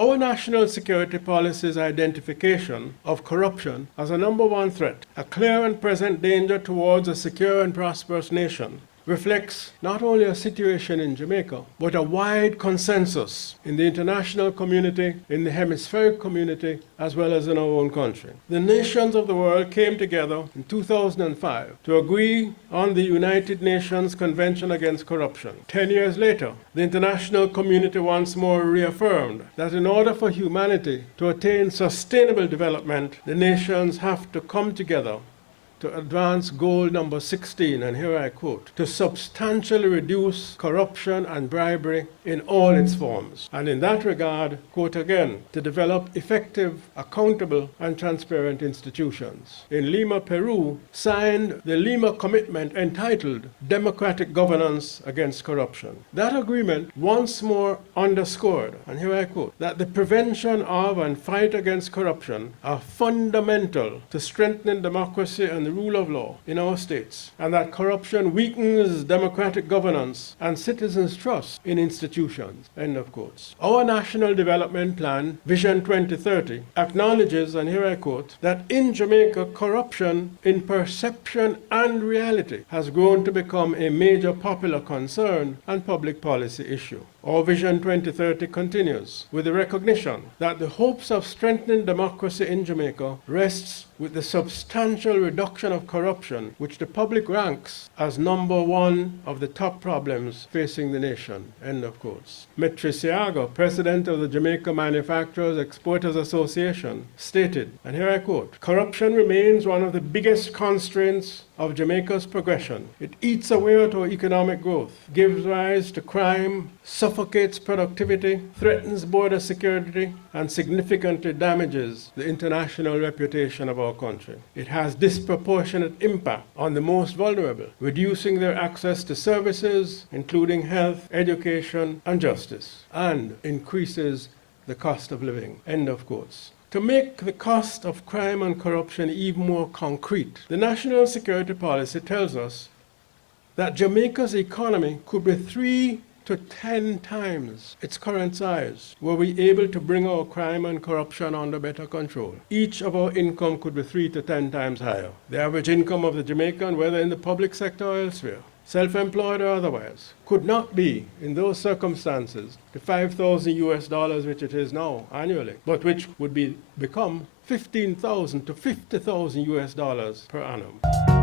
Our national security policy's identification of corruption as a number one threat, a clear and present danger towards a secure and prosperous nation, reflects not only a situation in Jamaica, but a wide consensus in the international community, in the hemispheric community, as well as in our own country. The nations of the world came together in 2005 to agree on the United Nations Convention Against Corruption. 10 years later, the international community once more reaffirmed that in order for humanity to attain sustainable development, the nations have to come together to advance goal number 16, and here I quote, to substantially reduce corruption and bribery in all its forms. And in that regard, quote again, to develop effective, accountable, and transparent institutions. In Lima, Peru, signed the Lima Commitment entitled Democratic Governance Against Corruption. That agreement once more underscored, and here I quote, that the prevention of and fight against corruption are fundamental to strengthening democracy and the rule of law in our states, and that corruption weakens democratic governance and citizens' trust in institutions. End of quotes. Our National Development Plan, Vision 2030, acknowledges, and here I quote, that in Jamaica, corruption in perception and reality has grown to become a major popular concern and public policy issue. Our Vision 2030 continues with the recognition that the hopes of strengthening democracy in Jamaica rests with the substantial reduction of corruption, which the public ranks as number one of the top problems facing the nation. End of quotes. Metriciaga, president of the Jamaica Manufacturers Exporters Association, stated, and here I quote, corruption remains one of the biggest constraints of Jamaica's progression. It eats away at our economic growth, gives rise to crime, suffocates productivity, threatens border security, and significantly damages the international reputation of our country. It has disproportionate impact on the most vulnerable, reducing their access to services, including health, education, and justice, and increases the cost of living. End of quotes. To make the cost of crime and corruption even more concrete, the national security policy tells us that Jamaica's economy could be 3 to 10 times its current size were we able to bring our crime and corruption under better control. Each of our income could be 3 to 10 times higher. The average income of the Jamaican, whether in the public sector or elsewhere, self-employed or otherwise, could not be, in those circumstances, the $5,000 which it is now annually, but which would become $15,000 to $50,000 per annum.